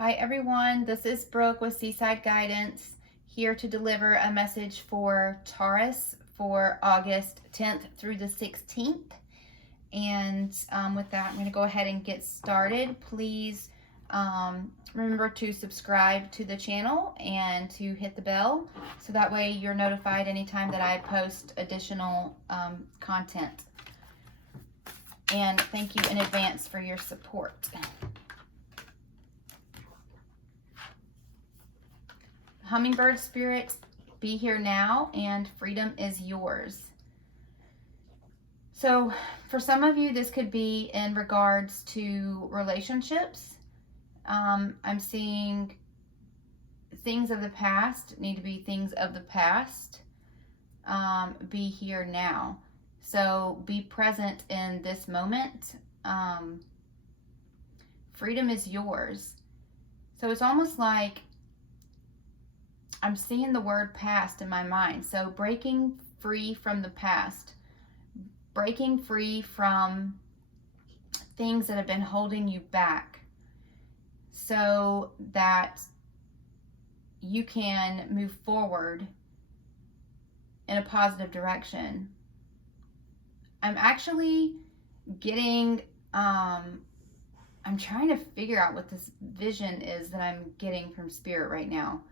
Hi everyone, this is Brooke with Seaside Guidance, here to deliver a message for Taurus for August 10th through the 16th. And with that, I'm going to go ahead and get started. Please remember to subscribe to the channel and to hit the bell, so that way you're notified anytime that I post additional content. And thank you in advance for your support. Hummingbird spirit, be here now, and freedom is yours. So for some of you, this could be in regards to relationships. I'm seeing things of the past need to be things of the past. Be here now. So be present in this moment. Freedom is yours. So it's almost like I'm seeing the word past in my mind. So breaking free from the past, breaking free from things that have been holding you back, so that you can move forward in a positive direction. I'm actually getting, I'm trying to figure out what this vision is that I'm getting from Spirit right now.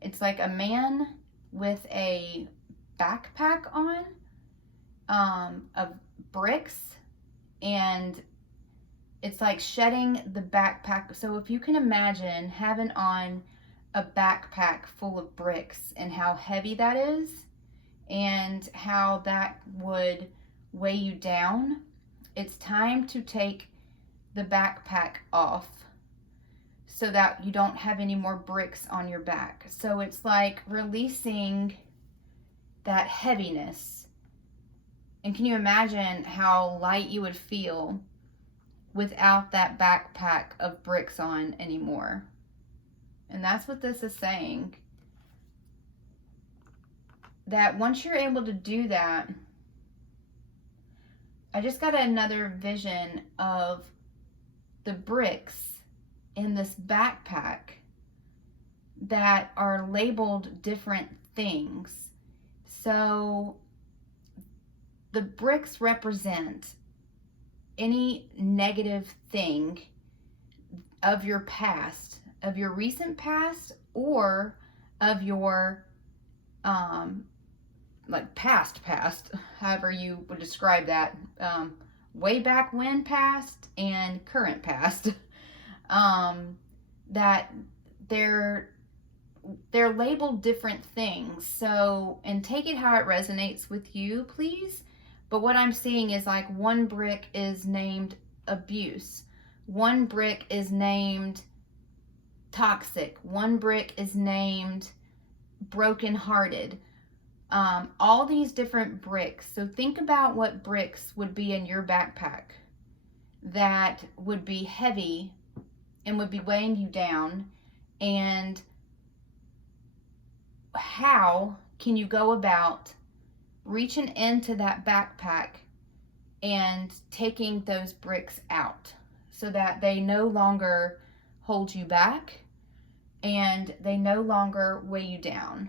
It's like a man with a backpack on of bricks, and it's like shedding the backpack. So if you can imagine having on a backpack full of bricks and how heavy that is and how that would weigh you down, it's time to take the backpack off, so that you don't have any more bricks on your back. So it's like releasing that heaviness. And can you imagine how light you would feel without that backpack of bricks on anymore? And that's what this is saying. That once you're able to do that, I just got another vision of the bricks in this backpack that are labeled different things. So the bricks represent any negative thing of your past, of your recent past, or of your like past, however you would describe that, way back when past and current past. That they're labeled different things. So, and take it how it resonates with you, please. But what I'm seeing is like one brick is named abuse, one brick is named toxic, one brick is named brokenhearted. All these different bricks. So think about what bricks would be in your backpack that would be heavy and would be weighing you down, and how can you go about reaching into that backpack and taking those bricks out so that they no longer hold you back and they no longer weigh you down.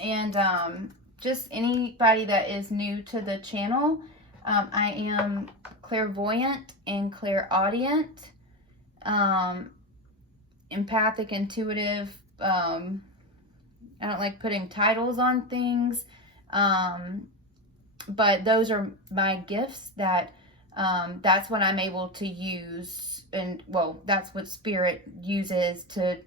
And just anybody that is new to the channel, I am clairvoyant and clairaudient, empathic, intuitive. I don't like putting titles on things, but those are my gifts. That's what I'm able to use, and well, that's what Spirit uses to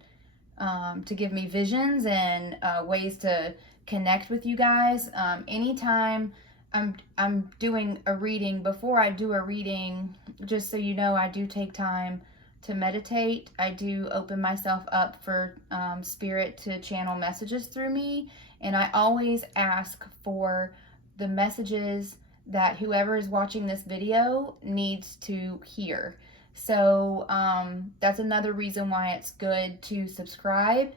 give me visions and ways to connect with you guys. Anytime I'm doing a reading, before I do a reading, just so you know, I do take time to meditate. I do open myself up for Spirit to channel messages through me, and I always ask for the messages that whoever is watching this video needs to hear. So that's another reason why it's good to subscribe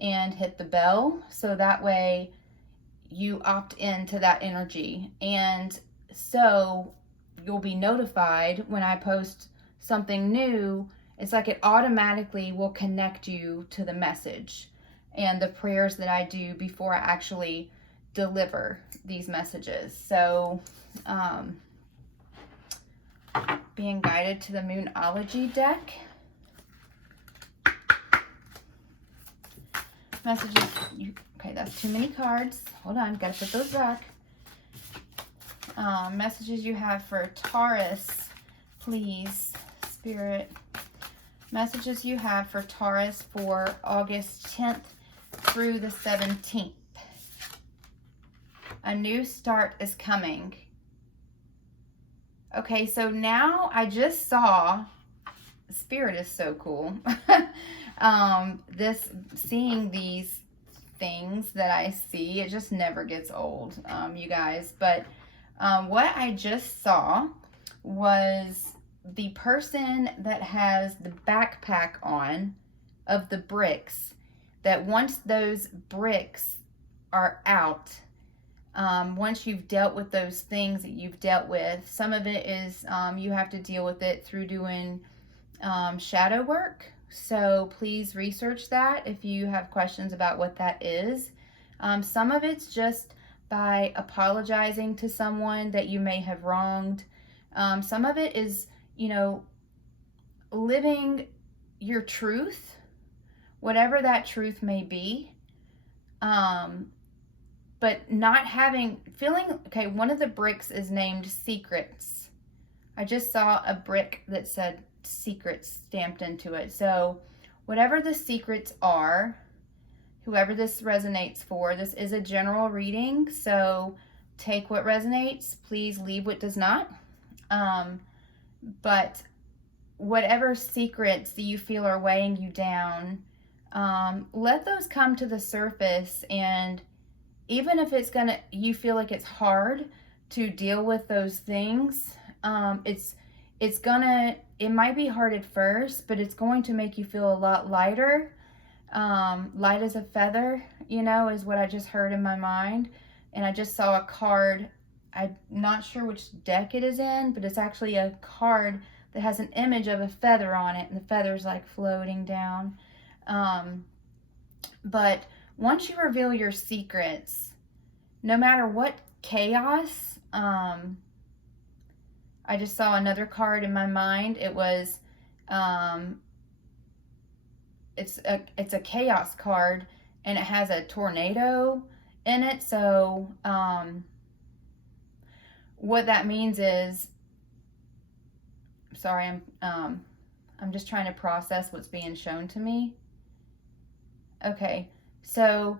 and hit the bell, so that way you opt into that energy, and so you'll be notified when I post something new, it's like it automatically will connect you to the message and the prayers that I do before I actually deliver these messages. So, being guided to the Moonology deck. Messages, okay, that's too many cards. Hold on, gotta put those back. Messages you have for Taurus, please, Spirit. Messages you have for Taurus for August 10th through the 17th. A new start is coming. Okay, so now I just saw, Spirit is so cool. Seeing these things that I see, it just never gets old, you guys. But what I just saw was the person that has the backpack on of the bricks, that once those bricks are out, once you've dealt with those things that you've dealt with, some of it is you have to deal with it through doing shadow work. So please research that if you have questions about what that is. Some of it's just by apologizing to someone that you may have wronged. Some of it is, you know, living your truth, whatever that truth may be. But not feeling, okay, one of the bricks is named Secrets. I just saw a brick that said Secrets stamped into it. So whatever the secrets are, whoever this resonates for, this is a general reading, so take what resonates, please leave what does not. But whatever secrets that you feel are weighing you down, let those come to the surface. And even if you feel like it's hard to deal with those things, it might be hard at first, but it's going to make you feel a lot lighter. Light as a feather, you know, is what I just heard in my mind. And I just saw a card. I'm not sure which deck it is in, but it's actually a card that has an image of a feather on it, and the feather's like floating down. But once you reveal your secrets, no matter what chaos, I just saw another card in my mind. It was, it's a chaos card, and it has a tornado in it. So, what that means is, sorry, I'm just trying to process what's being shown to me. Okay, so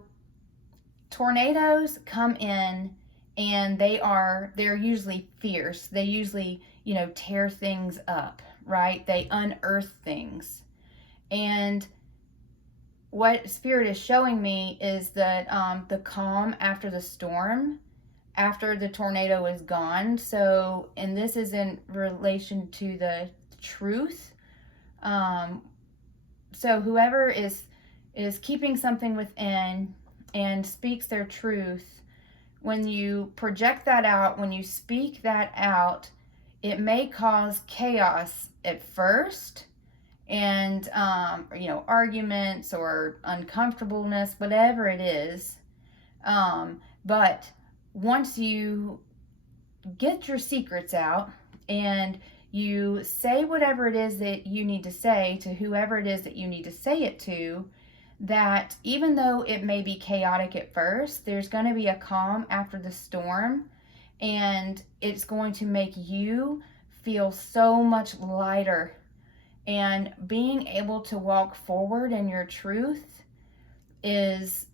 tornadoes come in, and they're usually fierce. They usually, you know, tear things up, right? They unearth things. And what Spirit is showing me is that the calm after the storm, after the tornado is gone. So, and this is in relation to the truth. So whoever is keeping something within and speaks their truth, when you project that out, when you speak that out, it may cause chaos at first, and you know, arguments or uncomfortableness, whatever it is. But once you get your secrets out and you say whatever it is that you need to say to whoever it is that you need to say it to, that even though it may be chaotic at first, there's going to be a calm after the storm, and it's going to make you feel so much lighter. And being able to walk forward in your truth is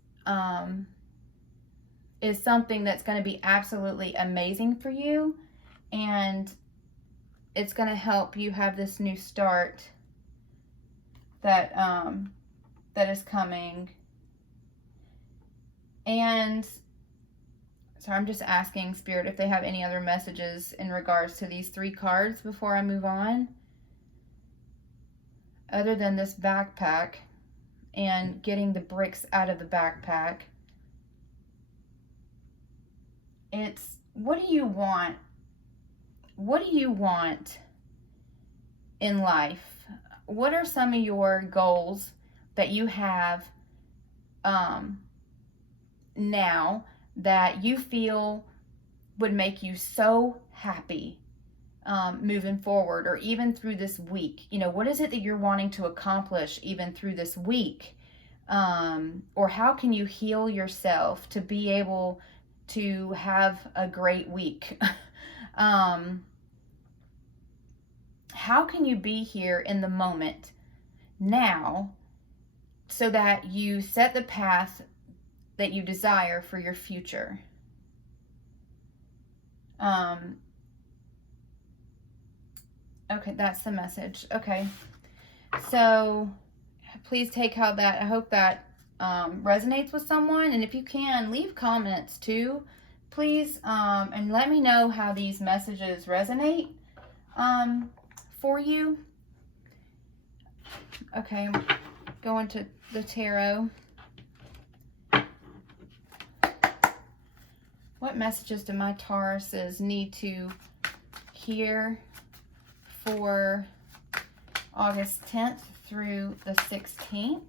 something that's going to be absolutely amazing for you, and it's going to help you have this new start that is coming. And so I'm just asking Spirit if they have any other messages in regards to these 3 cards before I move on, other than this backpack and getting the bricks out of the backpack. It's, what do you want? What do you want in life? What are some of your goals that you have now that you feel would make you so happy moving forward, or even through this week? You know, what is it that you're wanting to accomplish even through this week? Or how can you heal yourself to be able to have a great week? How can you be here in the moment now so that you set the path that you desire for your future? Okay, that's the message. Okay, so please take how that, I hope that resonates with someone. And if you can, leave comments too, please, and let me know how these messages resonate for you. Okay, I'm going to the tarot. What messages do my Tauruses need to hear for August 10th through the 16th?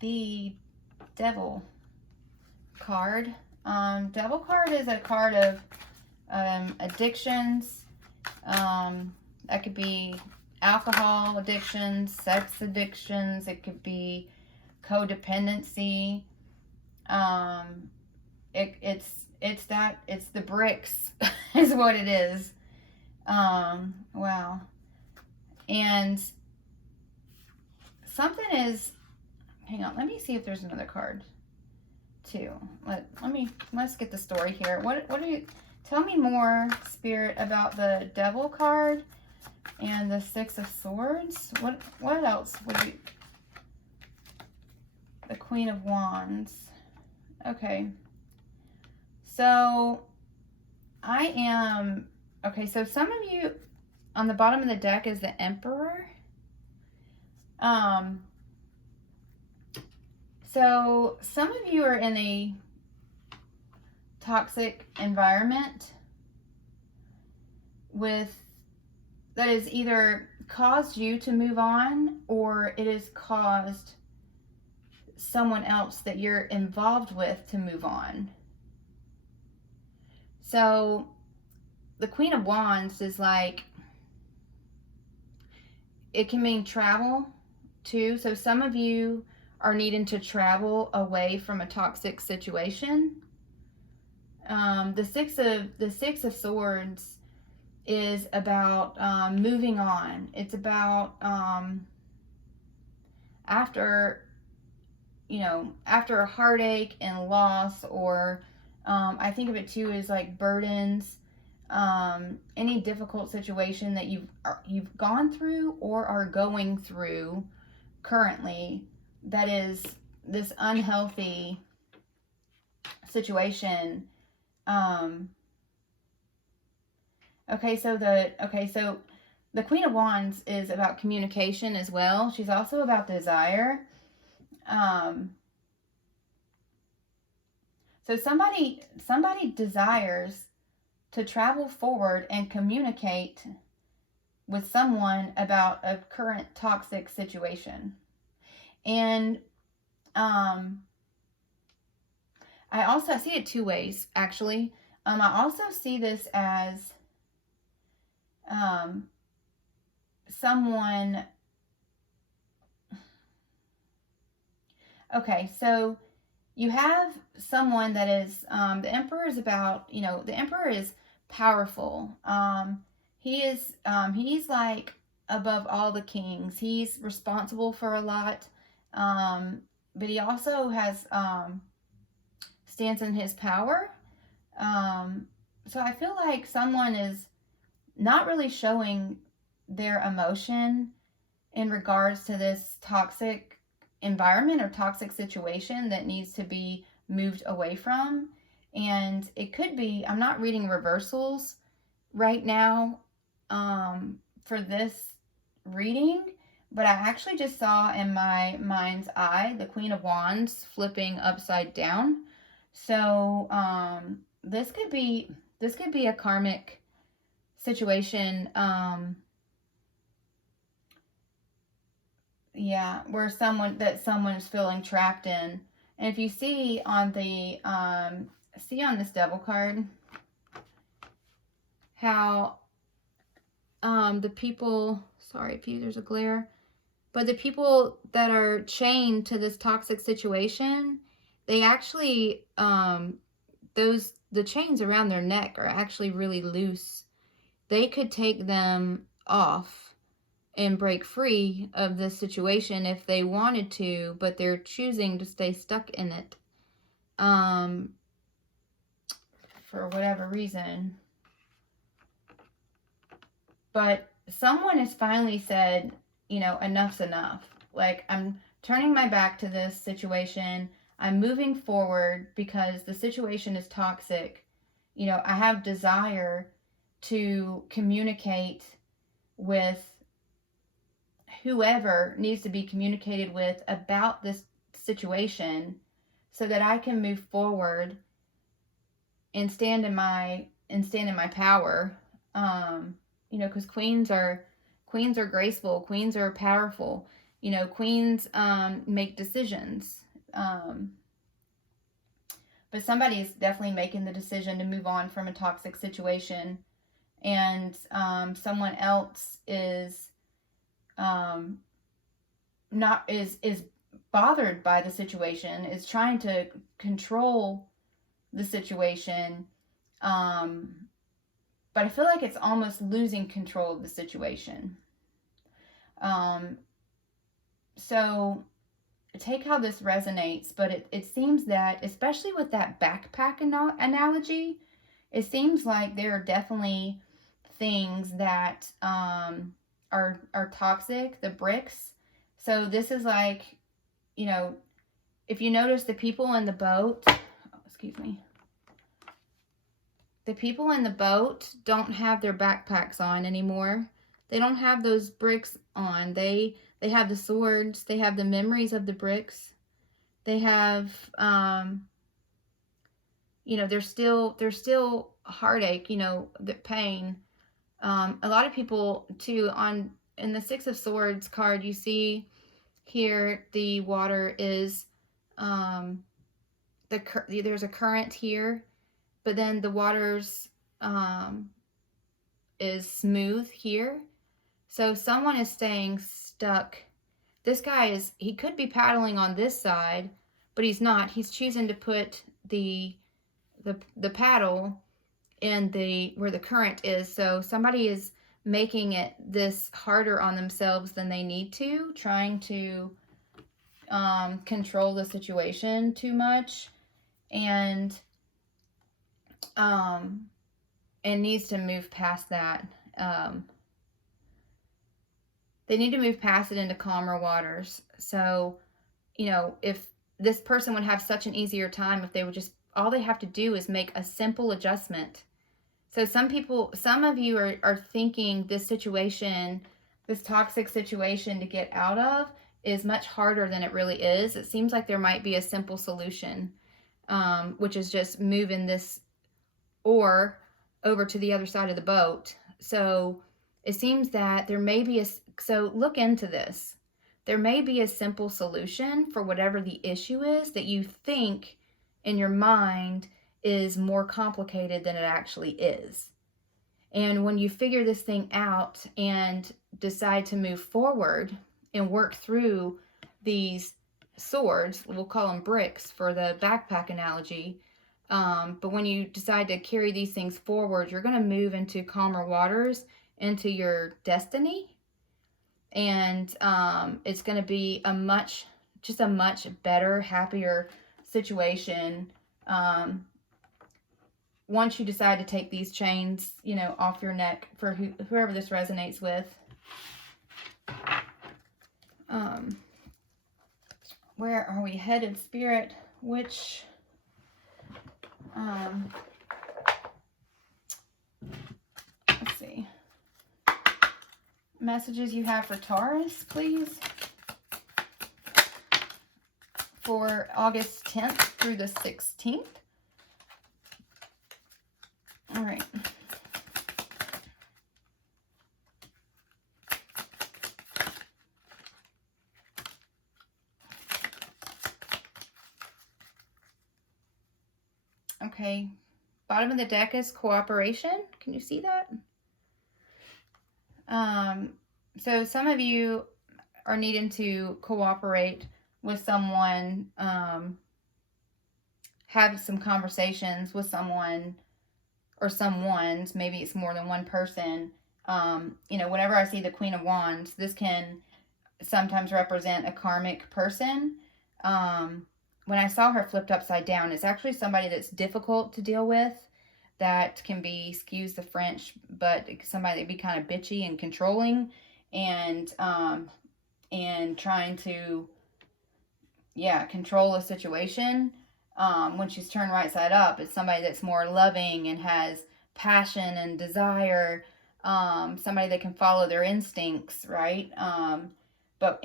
The Devil card. Devil card is a card of addictions. That could be alcohol addictions, sex addictions. It could be codependency. It's the bricks is what it is. Wow. And something is, hang on, let me see if there's another card too. Let's get the story here. What do you, tell me more, Spirit, about the Devil card and the Six of Swords. What else would you, the Queen of Wands. Okay. So so some of you, on the bottom of the deck is the Emperor. So some of you are in a toxic environment that has either caused you to move on, or it has caused someone else that you're involved with to move on. So the Queen of Wands is like, it can mean travel too. So some of you are needing to travel away from a toxic situation. The Six of Swords is about moving on. It's about after a heartache and loss, or I think of it too as like burdens, any difficult situation that you've gone through or are going through currently, that is this unhealthy situation. So the Queen of Wands is about communication as well. She's also about desire. So somebody desires to travel forward and communicate with someone about a current toxic situation. And I see it two ways, actually. I also see this as someone. Okay, so you have someone that is, the Emperor is about, the Emperor is powerful. He's like above all the kings. He's responsible for a lot. But he also has, stands in his power. So I feel like someone is not really showing their emotion in regards to this toxic environment or toxic situation that needs to be moved away from. And it could be, I'm not reading reversals right now for this reading, but I actually just saw in my mind's eye the Queen of Wands flipping upside down. So this could be This could be a karmic situation. Yeah, where someone is feeling trapped in. And if you see on the on this devil card how the people, sorry if there's a glare, but the people that are chained to this toxic situation, they actually the chains around their neck are actually really loose. They could take them off and break free of this situation if they wanted to, but they're choosing to stay stuck in it for whatever reason. But someone has finally said, you know, enough's enough. Like, I'm turning my back to this situation. I'm moving forward because the situation is toxic. You know, I have desire to communicate with whoever needs to be communicated with about this situation so that I can move forward and stand in my power. You know, because queens are graceful, queens are powerful. You know, queens make decisions. But somebody is definitely making the decision to move on from a toxic situation, and someone else is not is bothered by the situation, is trying to control the situation, but I feel like it's almost losing control of the situation. So take how this resonates, but it seems that, especially with that backpack analogy, it seems like there are definitely things that are toxic, the bricks. So this is like, you know, if you notice the people in the boat, the people in the boat don't have their backpacks on anymore. They don't have those bricks on. They have the swords. They have the memories of the bricks. They have, you know, there's still heartache, you know, the pain. A lot of people too, in the Six of Swords card, you see here the water is, there's a current here, but then the water's is smooth here. So someone is staying stuck. This guy he could be paddling on this side, but he's not. He's choosing to put the paddle in where the current is. So somebody is making it this harder on themselves than they need to, trying to control the situation too much, and needs to move past that. They need to move past it into calmer waters. So, you know, if this person would have such an easier time if they would just, all they have to do is make a simple adjustment. So some of you are thinking this situation, this toxic situation to get out of is much harder than it really is. It seems like there might be a simple solution, which is just moving this oar over to the other side of the boat. So it seems that there may be so look into this. There may be a simple solution for whatever the issue is that you think in your mind is more complicated than it actually is. And when you figure this thing out and decide to move forward and work through these swords, we'll call them bricks for the backpack analogy, but when you decide to carry these things forward, you're going to move into calmer waters, into your destiny, and it's going to be a much better, happier situation once you decide to take these chains, you know, off your neck, for whoever this resonates with. Where are we headed, Spirit? Which let's see. Messages you have for Taurus, please. For August 10th through the 16th. All right. Okay. Bottom of the deck is cooperation. Can you see that? So some of you are needing to cooperate with someone, have some conversations with someone or someone's, maybe it's more than one person. Whenever I see the Queen of Wands, this can sometimes represent a karmic person. When I saw her flipped upside down, it's actually somebody that's difficult to deal with. That can be, excuse the French, but somebody that be kind of bitchy and controlling, and trying to, control a situation. When she's turned right side up, it's somebody that's more loving and has passion and desire. Somebody that can follow their instincts, right? But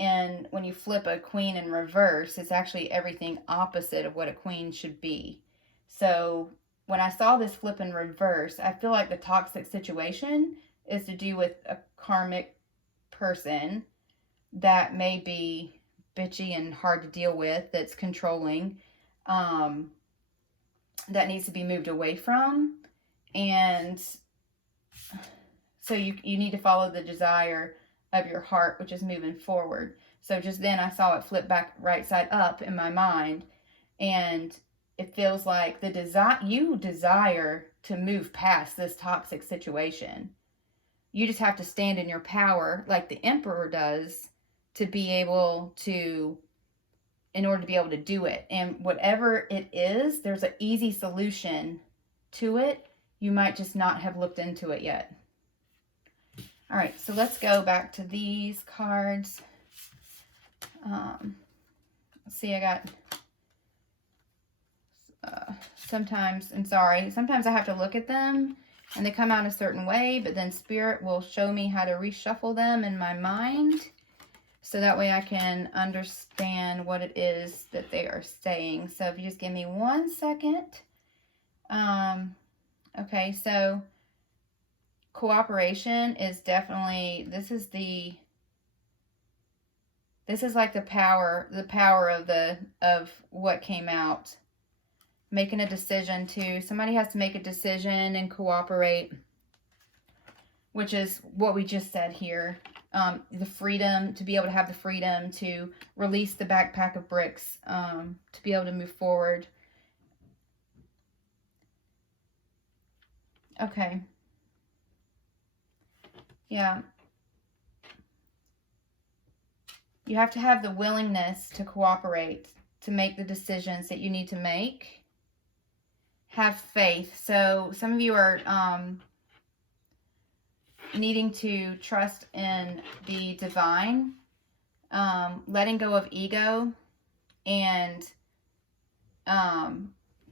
when you flip a queen in reverse, it's actually everything opposite of what a queen should be. So when I saw this flip in reverse, I feel like the toxic situation is to do with a karmic person that may be bitchy and hard to deal with, that's controlling, that needs to be moved away from. And so you need to follow the desire of your heart, which is moving forward. So just then I saw it flip back right side up in my mind, and it feels like you desire to move past this toxic situation. You just have to stand in your power like the Emperor does to be able to, in order to be able to do it. And whatever it is, there's an easy solution to it. You might just not have looked into it yet. All right, so let's go back to these cards. Let's see, I got sometimes I have to look at them and they come out a certain way, but then Spirit will show me how to reshuffle them in my mind, so that way I can understand what it is that they are saying. So if you just give me 1 second. Okay, so cooperation is definitely, this is like the power of what came out. Making a decision somebody has to make a decision and cooperate, which is what we just said here. The freedom, to be able to have the freedom to release the backpack of bricks, to be able to move forward. Okay. Yeah. You have to have the willingness to cooperate, to make the decisions that you need to make. Have faith. So some of you are needing to trust in the divine, letting go of ego, and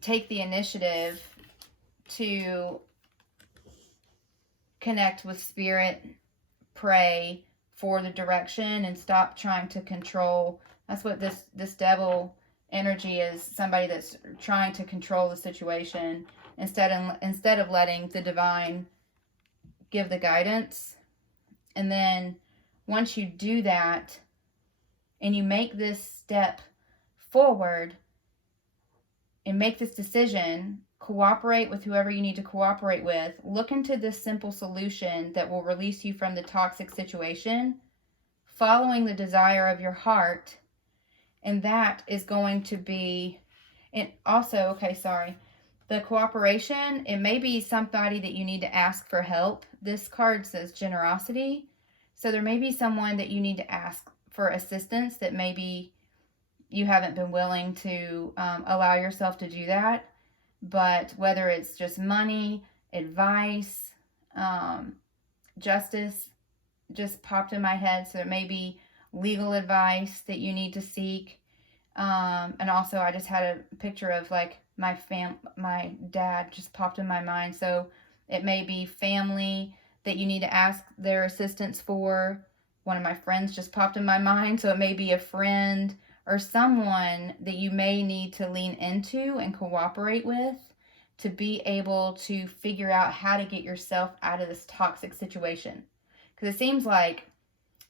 take the initiative to connect with Spirit, pray for the direction, and stop trying to control. That's what this devil energy is, somebody that's trying to control the situation instead of letting the divine give the guidance. And then once you do that and you make this step forward and make this decision, cooperate with whoever you need to cooperate with, look into this simple solution that will release you from the toxic situation, following the desire of your heart. And that is going to be, and also, the cooperation, it may be somebody that you need to ask for help. This card says generosity. So there may be someone that you need to ask for assistance that maybe you haven't been willing to allow yourself to do that. But whether it's just money, advice, justice, just popped in my head. So there may be legal advice that you need to seek. And also I just had a picture of like my dad just popped in my mind. So it may be family that you need to ask their assistance for. One of my friends just popped in my mind. So it may be a friend or someone that you may need to lean into and cooperate with to be able to figure out how to get yourself out of this toxic situation. Because it seems like,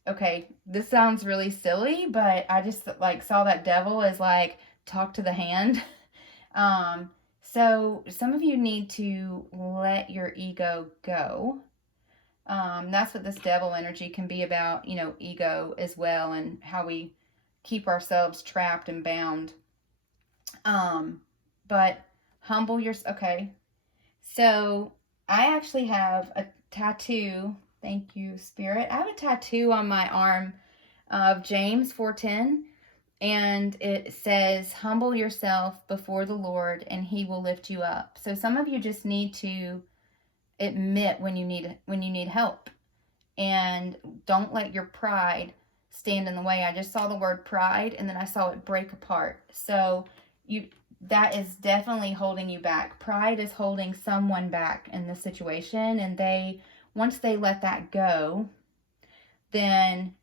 okay, this sounds really silly, but I just like saw that devil as like talk to the hand. So some of you need to let your ego go. That's what this devil energy can be about, you know, ego as well, and how we keep ourselves trapped and bound. But humble yourself. Okay. So I actually have a tattoo. Thank you, Spirit. I have a tattoo on my arm of James 4:10, and it says, humble yourself before the Lord and he will lift you up. So some of you just need to admit when you need help, and don't let your pride stand in the way. I just saw the word pride and then I saw it break apart. So you that is definitely holding you back. Pride is holding someone back in this situation, and once they let that go, then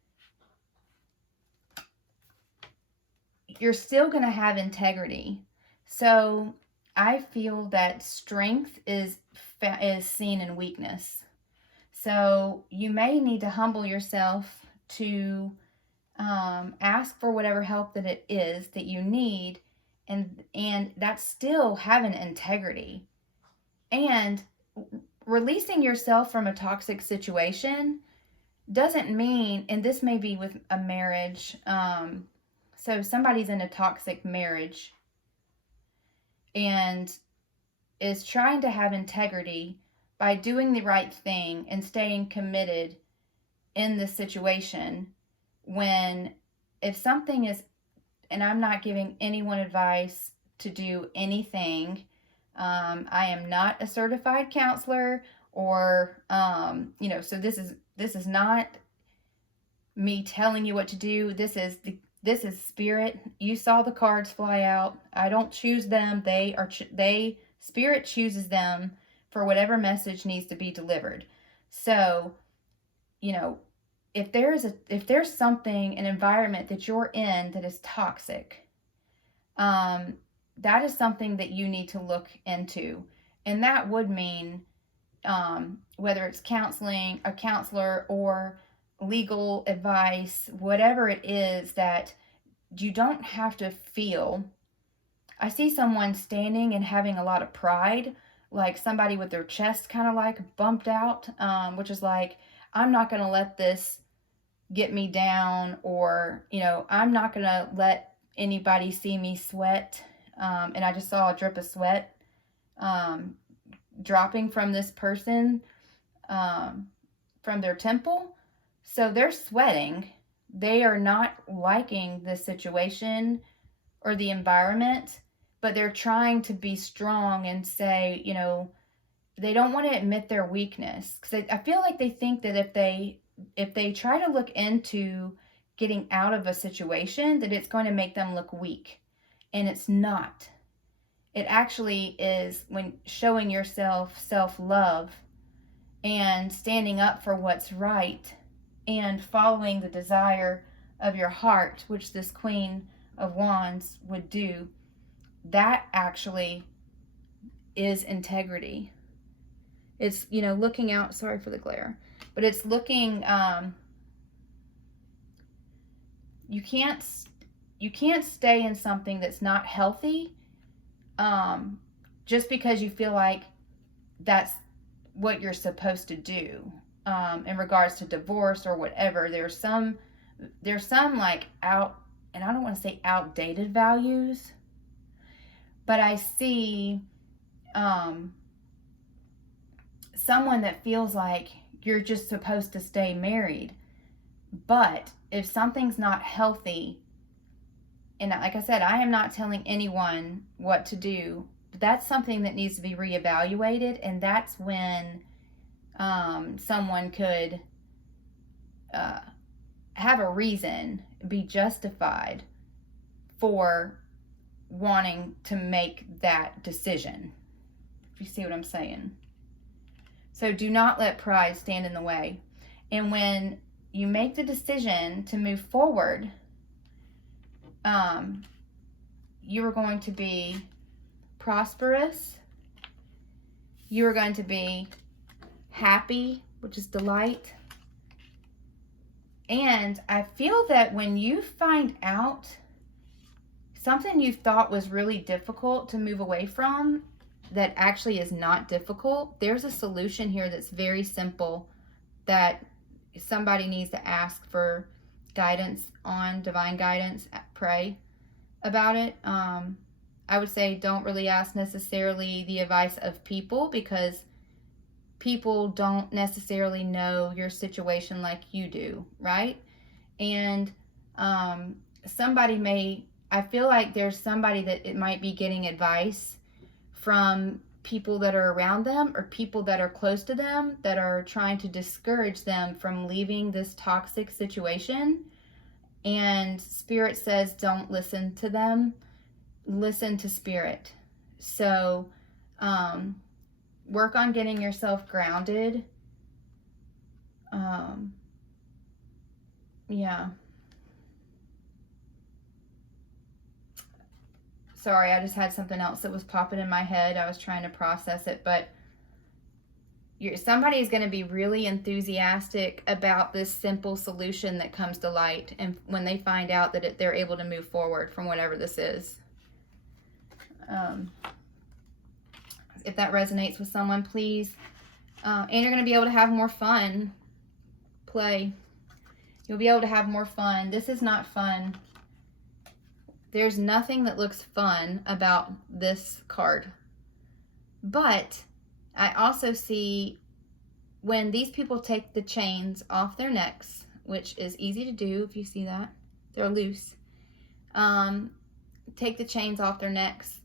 you're still going to have integrity. So I feel that strength is seen in weakness. So you may need to humble yourself to ask for whatever help that it is that you need, and that's still having integrity. And releasing yourself from a toxic situation doesn't mean, and this may be with a marriage, so somebody's in a toxic marriage and is trying to have integrity by doing the right thing and staying committed in this situation, when if something is, and I'm not giving anyone advice to do anything, I am not a certified counselor, or so this is not me telling you what to do. This is Spirit. You saw the cards fly out. I don't choose them. Spirit chooses them for whatever message needs to be delivered. So, if there's something, an environment that you're in that is toxic, that is something that you need to look into. And that would mean, whether it's counseling, a counselor, or legal advice, whatever it is, that you don't have to feel. I see someone standing and having a lot of pride, like somebody with their chest kind of like bumped out, which is like, I'm not going to let this get me down, or, I'm not going to let anybody see me sweat. And I just saw a drip of sweat dropping from this person, from their temple. So they're sweating. They are not liking the situation or the environment, but they're trying to be strong and say, they don't want to admit their weakness, because I feel like they think that if they try to look into getting out of a situation, that it's going to make them look weak, and it's not. It actually is, when showing yourself self-love and standing up for what's right and following the desire of your heart, which this Queen of Wands would do, that actually is integrity. It's, looking out, sorry for the glare, but it's looking, you can't stay in something that's not healthy, just because you feel like that's what you're supposed to do, in regards to divorce or whatever. There's some like and I don't want to say outdated values, but I see someone that feels like you're just supposed to stay married. But if something's not healthy, and like I said, I am not telling anyone what to do, but that's something that needs to be reevaluated. And that's when someone could have a reason, be justified for wanting to make that decision, if you see what I'm saying. So do not let pride stand in the way. And when you make the decision to move forward, you are going to be prosperous. You are going to be happy, which is delight. And I feel that when you find out something you thought was really difficult to move away from, that actually is not difficult. There's a solution here that's very simple that somebody needs to ask for guidance on, divine guidance, pray about it. I would say don't really ask necessarily the advice of people, because people don't necessarily know your situation like you do, right? And I feel like there's somebody that it might be getting advice from people that are around them or people that are close to them that are trying to discourage them from leaving this toxic situation. And Spirit says don't listen to them, listen to Spirit. So work on getting yourself grounded. Yeah. Sorry, I just had something else that was popping in my head. I was trying to process it, but somebody is going to be really enthusiastic about this simple solution that comes to light, and when they find out that they're able to move forward from whatever this is. If that resonates with someone, please. And you're going to be able to have more fun. Play. You'll be able to have more fun. This is not fun. There's nothing that looks fun about this card. But I also see when these people take the chains off their necks, which is easy to do if you see that. They're loose. Take the chains off their necks.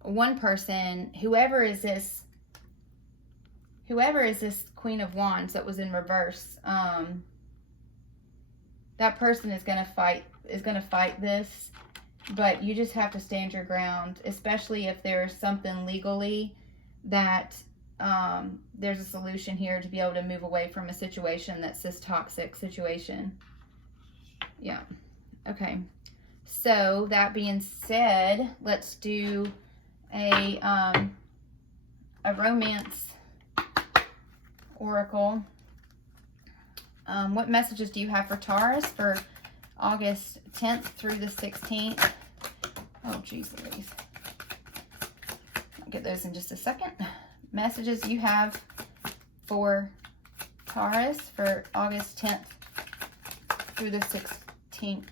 One person, whoever is this Queen of Wands that was in reverse, that person is going to fight this, but you just have to stand your ground, especially if there's something legally that there's a solution here to be able to move away from a situation that's this toxic situation. Yeah. Okay. So that being said, let's do a romance oracle. What messages do you have for Taurus for August 10th through the 16th? Oh, geez Louise. I'll get those in just a second. Messages you have for Taurus for August 10th through the 16th.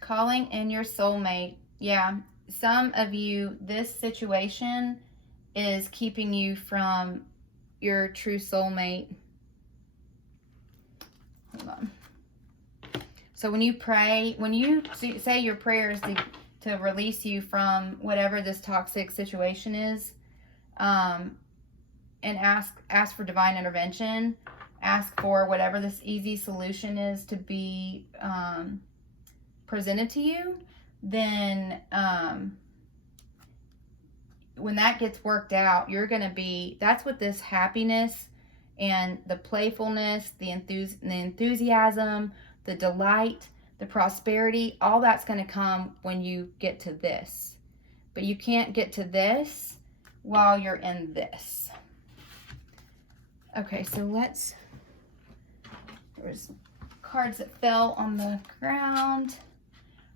Calling in your soulmate. Yeah, some of you, this situation is keeping you from your true soulmate. Hold on. So when you pray, when you say your prayers to release you from whatever this toxic situation is, and ask for divine intervention, ask for whatever this easy solution is to be presented to you, then when that gets worked out, you're going to be, that's what this happiness and the playfulness, the enthusiasm, the delight, the prosperity, all that's going to come when you get to this. But you can't get to this while you're in this. Okay, so there was cards that fell on the ground.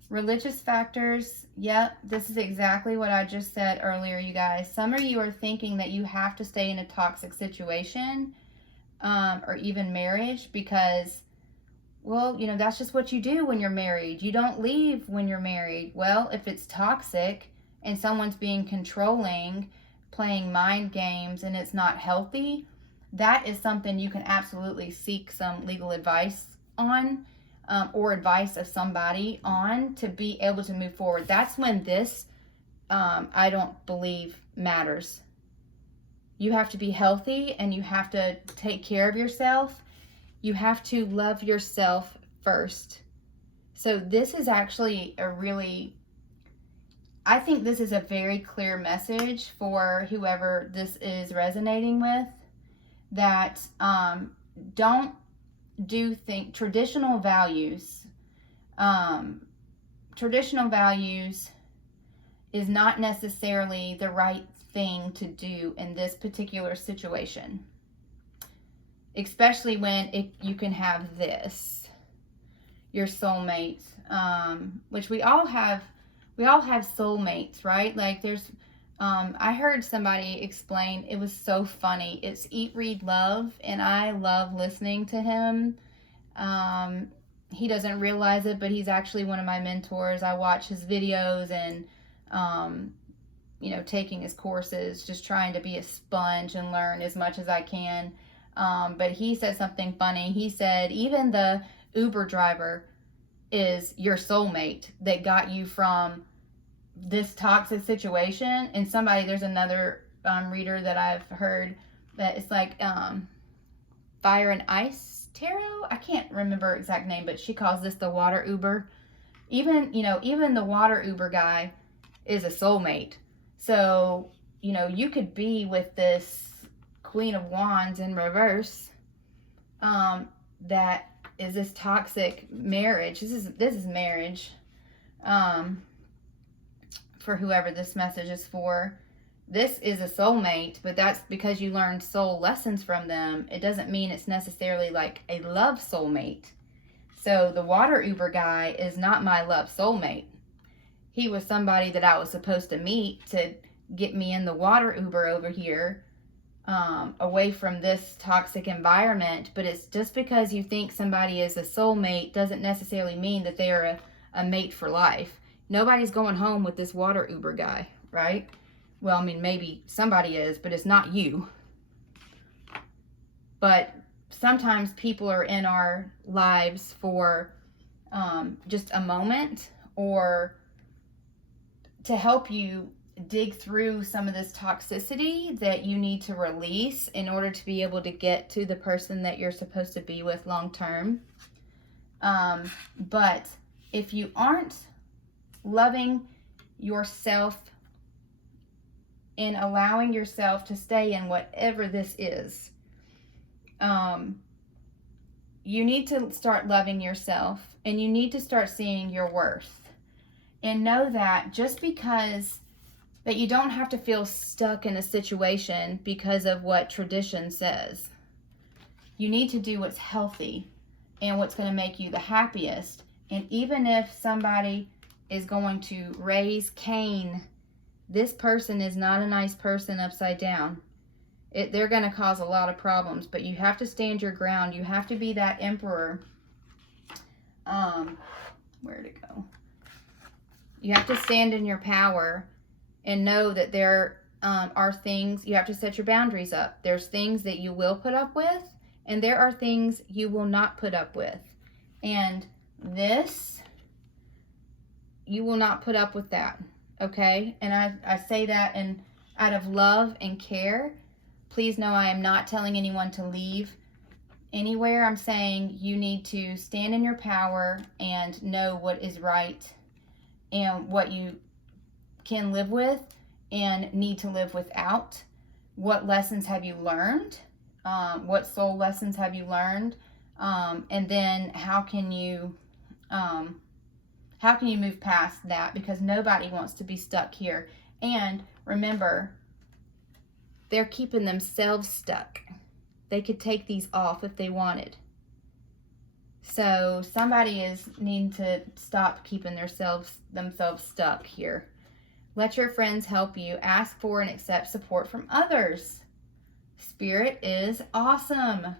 Religious factors. Yep, this is exactly what I just said earlier, you guys. Some of you are thinking that you have to stay in a toxic situation or even marriage because, well, you know, that's just what you do when you're married. You don't leave when you're married. Well, if it's toxic and someone's being controlling, playing mind games, and it's not healthy, that is something you can absolutely seek some legal advice on. Or advice of somebody on to be able to move forward. That's when this, I don't believe, matters. You have to be healthy and you have to take care of yourself. You have to love yourself first. So this is actually I think this is a very clear message for whoever this is resonating with, that don't do think traditional values is not necessarily the right thing to do in this particular situation, especially when you can have this, your soulmate, which we all have we all have soulmates, right? Like there's, I heard somebody explain, it was so funny. It's Eat, Read, Love, and I love listening to him. He doesn't realize it, but he's actually one of my mentors. I watch his videos and, you know, taking his courses, just trying to be a sponge and learn as much as I can. But he said something funny. He said, even the Uber driver is your soulmate that got you from this toxic situation. And there's another reader that I've heard that it's like Fire and Ice Tarot. I can't remember her exact name, but she calls this the water Uber. Even the water Uber guy is a soulmate. So, you know, you could be with this Queen of Wands in reverse, that is this toxic marriage. This is marriage, for whoever this message is for. This is a soulmate, but that's because you learned soul lessons from them. It doesn't mean it's necessarily like a love soulmate. So the water Uber guy is not my love soulmate. He was somebody that I was supposed to meet to get me in the water Uber over here, away from this toxic environment. But it's just because you think somebody is a soulmate doesn't necessarily mean that they are a mate for life. Nobody's going home with this water Uber guy, right? Well, I mean, maybe somebody is, but it's not you. But sometimes people are in our lives for just a moment, or to help you dig through some of this toxicity that you need to release in order to be able to get to the person that you're supposed to be with long term. But if you aren't loving yourself and allowing yourself to stay in whatever this is, you need to start loving yourself, and you need to start seeing your worth, and know that just because that you don't have to feel stuck in a situation because of what tradition says. You need to do what's healthy and what's going to make you the happiest. And even if somebody is going to raise Cain, this person is not a nice person upside down. They're going to cause a lot of problems, but you have to stand your ground. You have to be that emperor. Where'd it go? You have to stand in your power and know that there are things, you have to set your boundaries up. There's things that you will put up with, and there are things you will not put up with. And this, you will not put up with that, okay? And I say that out of love and care. Please know I am not telling anyone to leave anywhere. I'm saying you need to stand in your power and know what is right and what you can live with and need to live without. What lessons have you learned? What soul lessons have you learned? And then how can you move past that? Because nobody wants to be stuck here. And remember, they're keeping themselves stuck. They could take these off if they wanted. So somebody is needing to stop keeping themselves stuck here. Let your friends help you. Ask for and accept support from others. Spirit is awesome.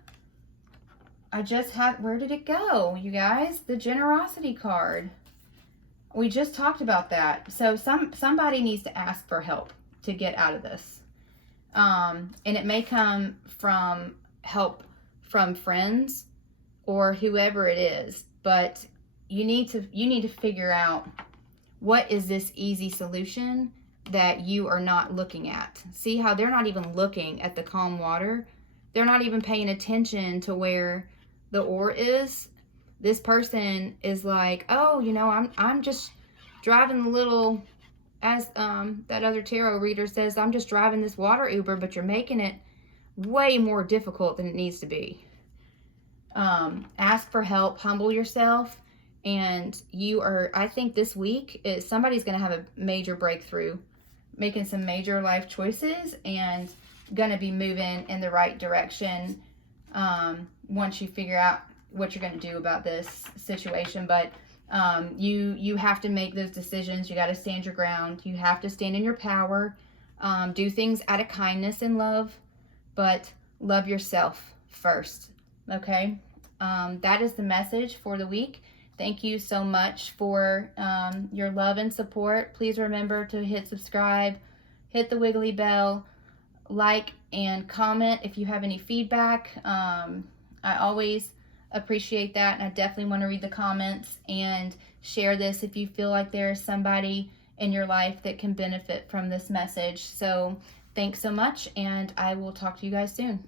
Where did it go, you guys? The generosity card. We just talked about that. So somebody needs to ask for help to get out of this. And it may come from help from friends or whoever it is, but you need to figure out, what is this easy solution that you are not looking at? See how they're not even looking at the calm water? They're not even paying attention to where the ore is. This person is like, oh, you know, I'm just driving the little, as that other tarot reader says, I'm just driving this water Uber, but you're making it way more difficult than it needs to be. Ask for help, humble yourself, and I think this week, somebody's going to have a major breakthrough, making some major life choices, and going to be moving in the right direction once you figure out what you're going to do about this situation. But You have to make those decisions. You got to stand your ground. You have to stand in your power. Do things out of kindness and love, but love yourself first. Okay? That is the message for the week. Thank you so much for your love and support. Please remember to hit subscribe, hit the wiggly bell, like, and comment if you have any feedback. I always appreciate that, and I definitely want to read the comments, and share this if you feel like there is somebody in your life that can benefit from this message. So thanks so much, and I will talk to you guys soon.